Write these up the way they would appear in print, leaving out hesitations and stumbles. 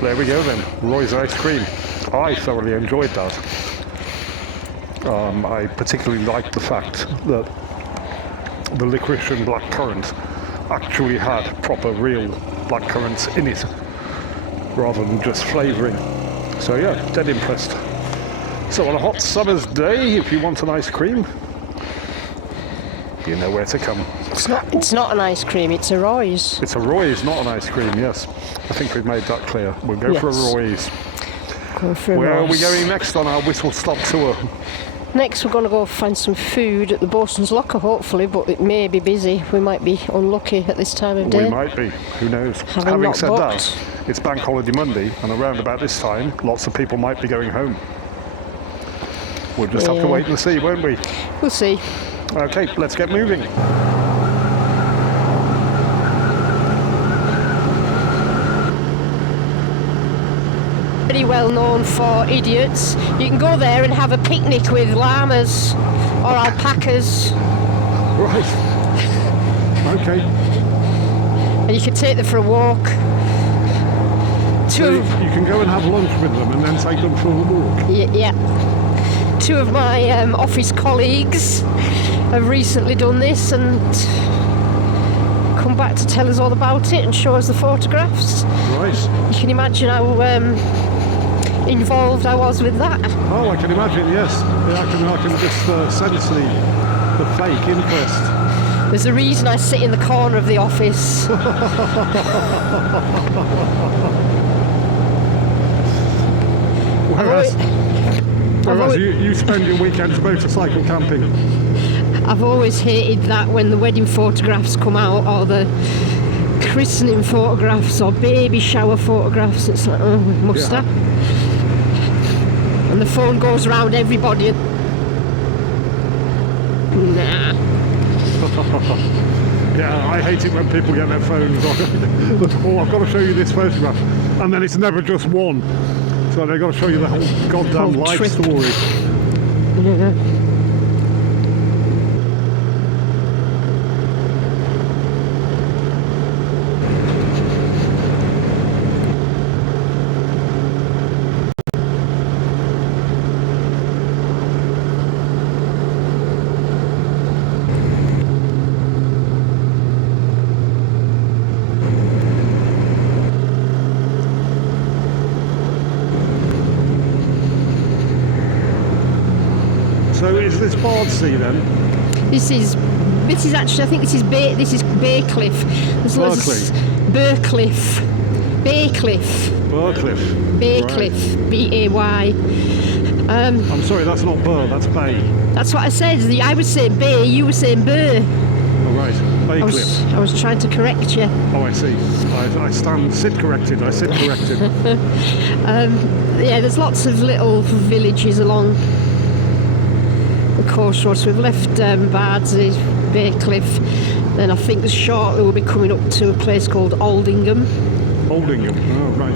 there we go then. Roy's ice cream. I thoroughly enjoyed that. I particularly liked the fact that the licorice and blackcurrant actually had proper real blackcurrants in it rather than just flavouring. So yeah, dead impressed. So on a hot summer's day, if you want an ice cream, you know where to come. It's not an ice cream, it's a Roy's. It's a Roy's, not an ice cream, yes. I think we've made that clear. We'll go for a Roy's. Where are we going next on our whistle-stop tour? Next we're going to go find some food at the Bosun's Locker, hopefully, but it may be busy. We might be unlucky at this time of day. We might be, who knows. Having said that, it's Bank Holiday Monday, and around about this time, lots of people might be going home. We'll just have to wait and see, won't we? We'll see. Okay, let's get moving. Very well known for idiots. You can go there and have a picnic with llamas or alpacas. Right. Okay. And you can take them for a walk. So you can go and have lunch with them and then take them for a walk? Yeah. Two of my office colleagues have recently done this and come back to tell us all about it and show us the photographs. Right. You can imagine how involved I was with that. Oh, I can imagine, yes. I can just sense the fake interest. There's a reason I sit in the corner of the office. Whereas you spend your weekends motorcycle camping. I've always hated that when the wedding photographs come out, or the christening photographs, or baby shower photographs. It's like, oh, must I? And the phone goes around everybody. Nah. Yeah, I hate it when people get their phones on. Oh, I've got to show you this photograph. And then it's never just one. So they've got to show you the whole goddamn life story. Yeah. So is this Bardsea then? This is actually, I think this is Baycliffe. There's loads of Baycliffe. Baycliffe. Right. B-A-Y. I'm sorry, that's not Burr, that's Bay. That's what I said. I was saying Bay, you were saying Burr. Oh, right. Baycliffe. I was trying to correct you. Oh, I see. I sit corrected. Yeah, there's lots of little villages along the coast road. So we've left Bardsea, Baycliffe. Then I think shortly we'll be coming up to a place called Aldingham. Aldingham, oh right.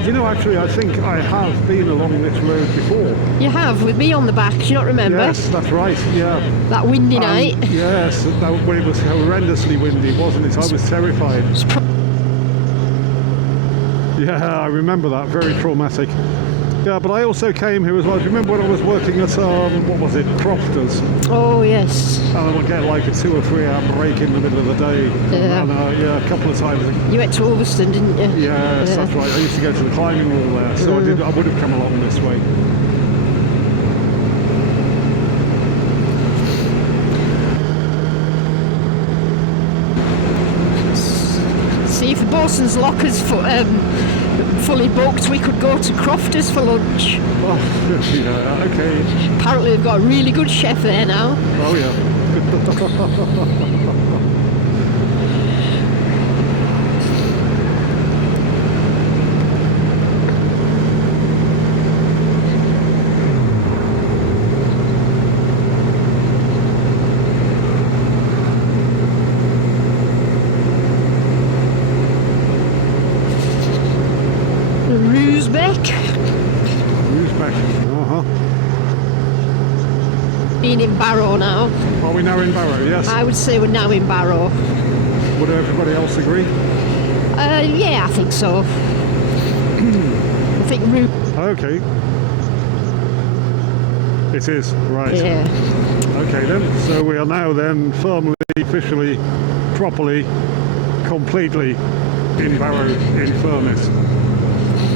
Do you know, actually, I think I have been along this road before. You have, with me on the back, do you not remember? Yes, that's right, yeah. That windy night. Yes, when it was horrendously windy, wasn't it? I was terrified. Yeah, I remember that, very traumatic. Yeah, but I also came here as well. Do you remember when I was working at, what was it, Crofters? Oh, yes. And I would get like a 2 or 3 hour break in the middle of the day. Yeah. And, a couple of times. You went to Ulverston, didn't you? Yes, that's right. I used to go to the climbing wall there, so I would have come along this way. See, if the Bosun's Locker's fully booked, we could go to Crofters for lunch. Oh, yeah, okay. Apparently they've got a really good chef there now. Oh, yeah. Being in Barrow now. Are we now in Barrow? Yes. I would say we're now in Barrow. Would everybody else agree? Yeah, I think so. think route. Okay. It is, right. Yeah. Okay then, so we are now then firmly, officially, properly, completely in Barrow-in-Furness.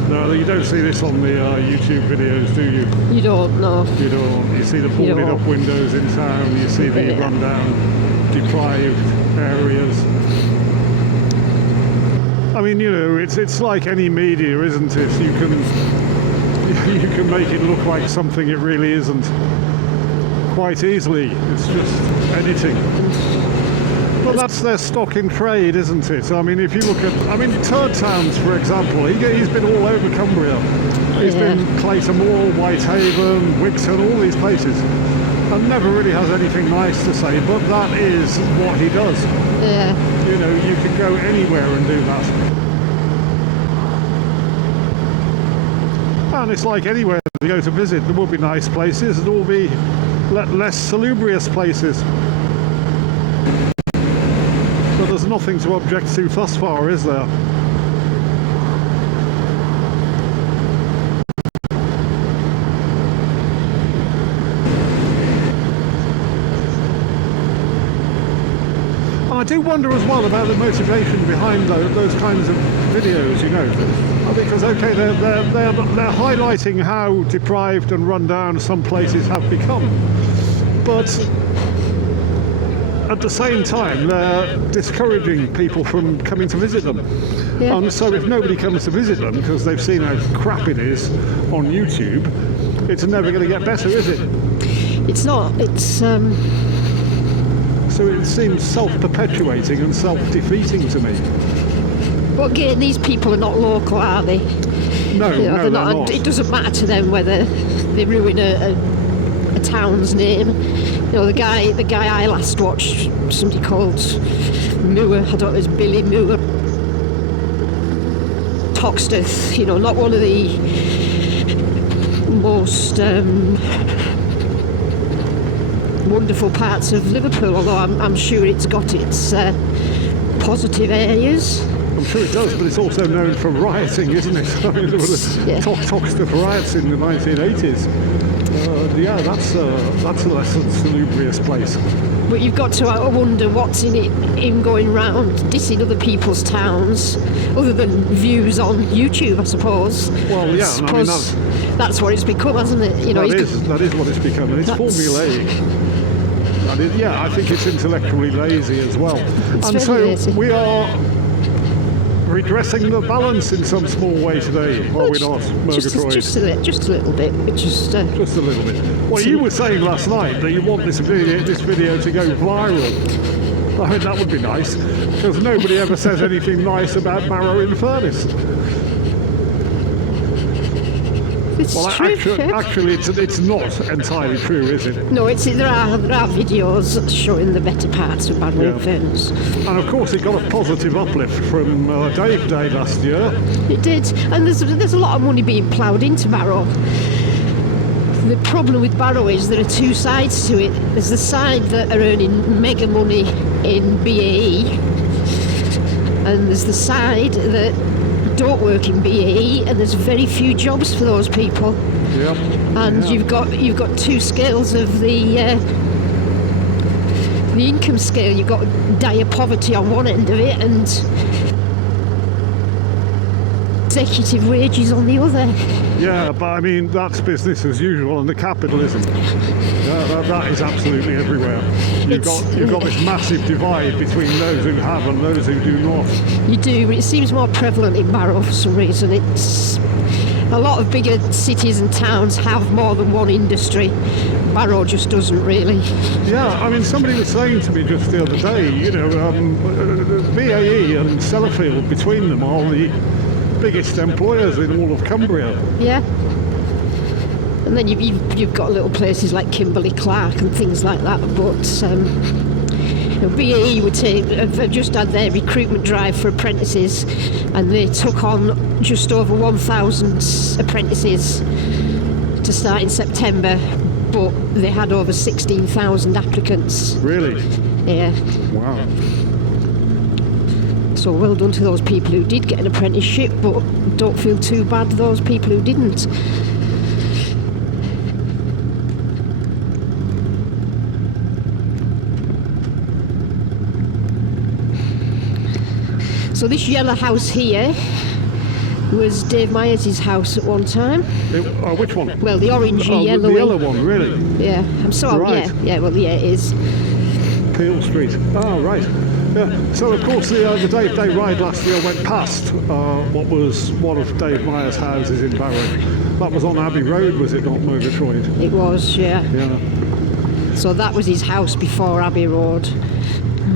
No, you don't see this on the YouTube videos, do you? You don't know. You don't. You see the boarded up windows in town, you see the rundown, deprived areas. I mean, you know, it's like any media, isn't it? You can make it look like something it really isn't quite easily. It's just editing. But that's their stock in trade, isn't it? I mean, if you look at, Turd Towns, for example, he's been all over Cumbria. He's been Clayton Moor, Whitehaven, Wixon, all these places, and never really has anything nice to say, but that is what he does. Yeah. You know, you can go anywhere and do that. And it's like anywhere you go to visit, there will be nice places, there will be less salubrious places. But there's nothing to object to thus far, is there? I do wonder as well about the motivation behind those kinds of videos, you know, because okay, they're highlighting how deprived and run down some places have become, but at the same time they're discouraging people from coming to visit them. Yeah. And so if nobody comes to visit them because they've seen how crap it is on YouTube, it's never going to get better, is it? It's not. It's So it seems self-perpetuating and self-defeating to me. But again, these people are not local, are they? No, You know, they're not. not. It doesn't matter to them whether they ruin a town's name. You know, the guy I last watched, somebody called Moore, I don't know, it was Billy Moore, Toxteth, you know, not one of the most wonderful parts of Liverpool, although I'm sure it's got its positive areas. I'm sure it does, but it's also known for rioting, isn't it? I mean, there were the Toxteth riots in the 1980s. Yeah, that's a less than salubrious place. But you've got to wonder what's in it, him going round dissing other people's towns, other than views on YouTube, I suppose. Well, yeah, I mean, that's what it's become, hasn't it? You know, that is what it's become, and it's formulaic. Yeah, I think it's intellectually lazy as well. And so lazy. we are redressing the balance in some small way today, are we not, Murgatroyd? Just a little bit. Just a little bit. Well, you were saying last night that you want this video to go viral. I mean, that would be nice, because nobody ever says anything nice about Barrow-in-Furness. It's true. Actually, it's not entirely true, is it? No, there are videos showing the better parts of Barrow-in-Furness. And of course, it got a positive uplift from Dave Day last year. It did, and there's a lot of money being ploughed into Barrow. The problem with Barrow is there are two sides to it. There's the side that are earning mega money in BAE, and there's the side that don't work in BAE, and there's very few jobs for those people. Yep. And you've got two scales of the income scale. You've got dire poverty on one end of it, and executive wages on the other. Yeah, but I mean, that's business as usual under capitalism. That is absolutely everywhere. You've got this massive divide between those who have and those who do not. You do, but it seems more prevalent in Barrow for some reason. It's a lot of bigger cities and towns have more than one industry. Barrow just doesn't really. Yeah, I mean, somebody was saying to me just the other day, you know, BAE and Sellafield, between them, are the biggest employers in all of Cumbria. Yeah. And then you've got little places like Kimberley Clark and things like that, but BAE have just had their recruitment drive for apprentices, and they took on just over 1,000 apprentices to start in September, but they had over 16,000 applicants. Really? Yeah. Wow. So well done to those people who did get an apprenticeship, but don't feel too bad for those people who didn't. So this yellow house here was Dave Myers' house at one time. Which one? Well, the orangey, yellowy. The yellow one, really? Yeah, I'm sorry. Right. Yeah, well, yeah, it is. Peel Street. Oh, right. Yeah. So, of course, the day ride last year went past what was one of Dave Myers' houses in Barrow. That was on Abbey Road, was it not, Murgatroyd? It was, yeah. Yeah. So that was his house before Abbey Road.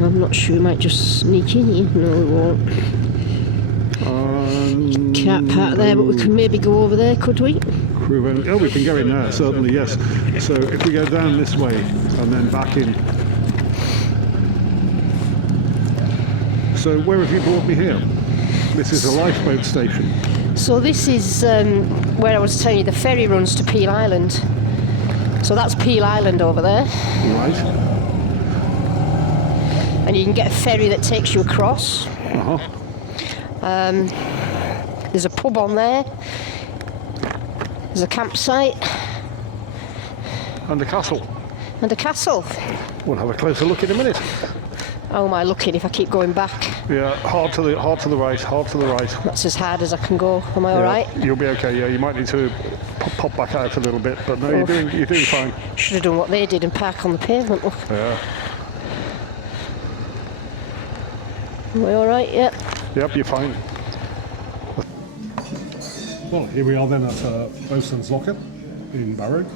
I'm not sure, he might just sneak in here. No, he won't. Can't park there, but we can maybe go over there, could we? Oh, we can go in there, certainly, yes. So if we go down this way and then back in. So where have you brought me here? This is a lifeboat station. So this is where I was telling you the ferry runs to Peel Island. So that's Peel Island over there. Right. And you can get a ferry that takes you across. Uh-huh. There's a pub on there. There's a campsite. And the castle. And a castle. We'll have a closer look in a minute. How am I looking if I keep going back? Yeah, hard to the right. That's as hard as I can go. Am I all right? You'll be okay. Yeah, you might need to pop back out a little bit, but no, you're doing fine. Should have done what they did and park on the pavement. Look. Yeah. Am I all right? Yeah. Yep, you're fine. Well, here we are then at Bosun's Locker in Barrow.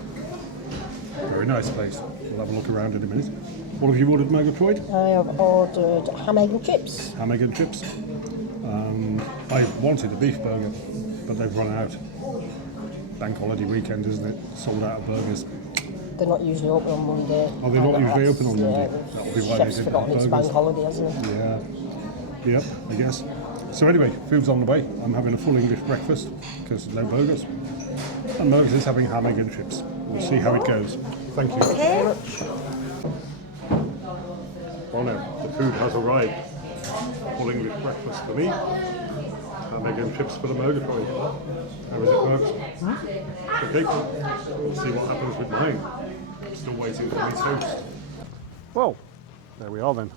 Very nice place. We'll have a look around in a minute. What have you ordered, Murgatroyd? I have ordered ham, egg and chips. Ham, egg and chips. I wanted a beef burger, but they've run out. Bank holiday weekend, isn't it? Sold out of burgers. They're not usually open on Monday. Oh, they're not usually open on Monday. Yeah, That'll be why chef's they didn't forgotten have it's burgers. bank holiday, hasn't he? Yeah. Yep, I guess. So anyway, food's on the way. I'm having a full English breakfast because no burgers. And Moses is having ham, egg and chips. We'll see how it goes. Thank you. Okay. Oh no, the food has arrived. Full English breakfast for me. Ham, egg and chips for the Murgatroyd. How is it, Mergs? Okay. We'll see what happens with mine. I'm still waiting for my toast. Well, there we are then.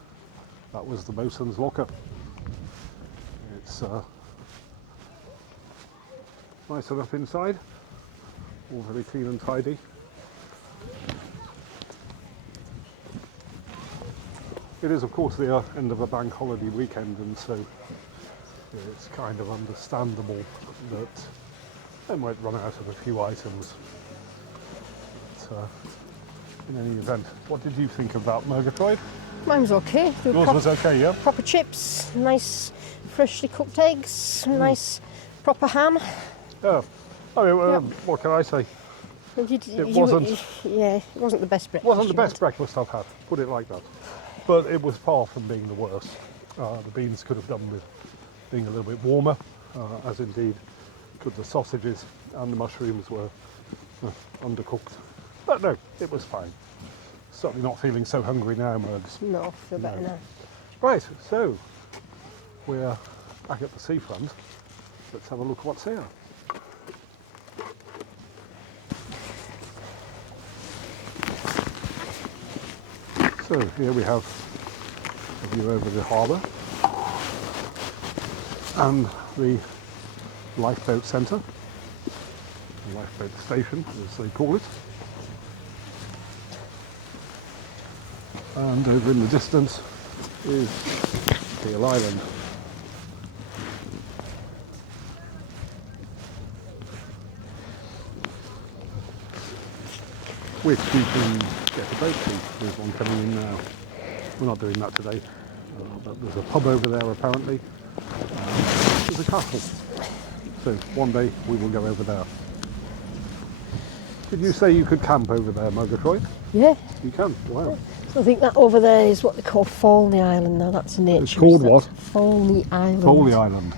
That was the bosun's locker. It's nice enough inside, all very clean and tidy. It is of course the end of a bank holiday weekend, and so it's kind of understandable that they might run out of a few items. But, in any event, what did you think of that, Murgatroyd? Mine was okay. Yours was okay, yeah? Proper chips, nice freshly cooked eggs, nice proper ham. Yeah. I mean, what can I say? It wasn't the best breakfast. Wasn't the best breakfast I've had, put it like that. But it was far from being the worst. The beans could have done with being a little bit warmer, as indeed could the sausages, and the mushrooms were undercooked. But no, it was fine. Certainly not feeling so hungry now, Mergs. No, I feel better now. Right, so we're back at the seafront. Let's have a look at what's here. So here we have a view over the harbour and the lifeboat centre, the lifeboat station as they call it. And over in the distance is Peel Island. Which we can get a boat to. There's one coming in now. We're not doing that today. But there's a pub over there apparently. There's a castle. So one day we will go over there. Did you say you could camp over there, Murgatroyd? Yeah. You can, wow. So I think that over there is what they call Folney Island now. That's a nature It's called reserve. what? Folney Island. Foley Island.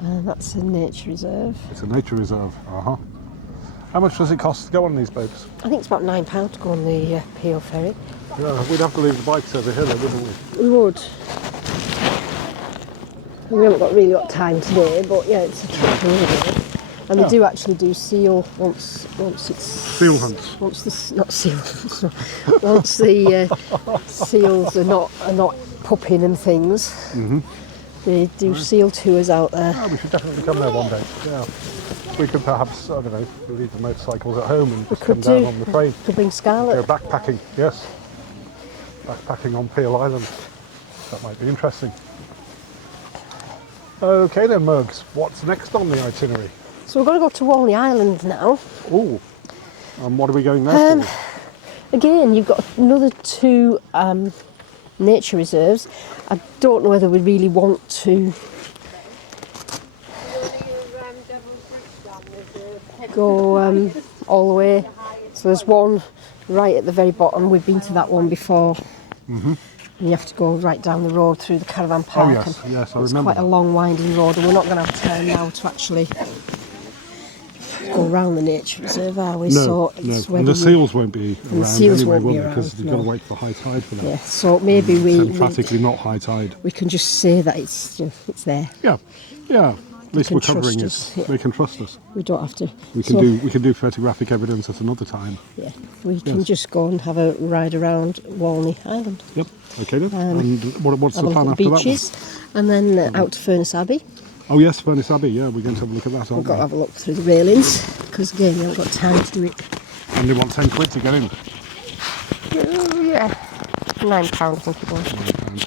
That's a nature reserve. It's a nature reserve. Uh-huh. How much does it cost to go on these boats? I think it's about £9 to go on the Peel ferry. Yeah, we'd have to leave the bikes over here though, wouldn't we? We would. We haven't really got time today, but yeah, it's a trip anyway. And they do actually do seal once it's Seal hunts. once the not seal hunts, no. Once the seals are not pupping and things. They do seal tours out there. Oh, we should definitely come there one day. Yeah. We could perhaps, I don't know, leave the motorcycles at home and just come down on the train. Could bring Go Scarlett. backpacking, yes. Backpacking on Peel Island. That might be interesting. Okay then, Mergs. What's next on the itinerary? So we're going to go to Walney Island now. Oh, and what are we going there for? Again, you've got another 2 nature reserves. I don't know whether we really want to go all the way. So there's one right at the very bottom. We've been to that one before. And you have to go right down the road through the caravan park. Oh yes, and yes, I it's remember. quite a long winding road, and we're not going to have time now to actually go around the nature reserve, are we? No, so no. it's And the seals won't be around seals anyway, won't will be they? Because around, you've got to wait for high tide for them. Yeah, so maybe It's we emphatically not high tide. we can just say that it's it's there. Yeah, yeah. At least can we're covering trust it. us, yeah. They can trust us. We don't have to. We can do photographic evidence at another time. Yeah, we can Yes. just go and have a ride around Walney Island. Yep. Okay then. And what's Have the a plan look at after the beaches, and then out to Furness Abbey. that one? Oh yes, Furness Abbey. Yeah, we're going to have a look at that, We've aren't got to we? have a look through the railings because again, we haven't got time to do it. And they want 10 quid to get in. Yeah, £9 I think it was. I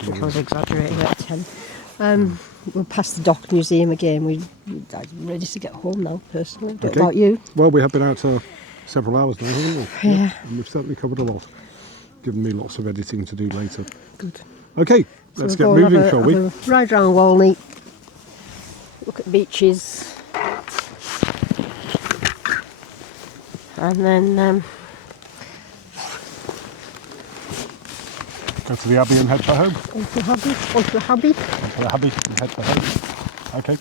think I was exaggerating at 10. We'll pass the Dock Museum again. I'm ready to get home now, personally. What Okay. about you? Well, we have been out several hours now, haven't we? Yeah. And we've certainly covered a lot. Given me lots of editing to do later. Good. Okay, let's get we'll go and moving, have shall we? have a ride round Walney, look at beaches, and then Go to the Abbey and head for home. onto the Abbey. Go to the Abbey and head for home. Okay.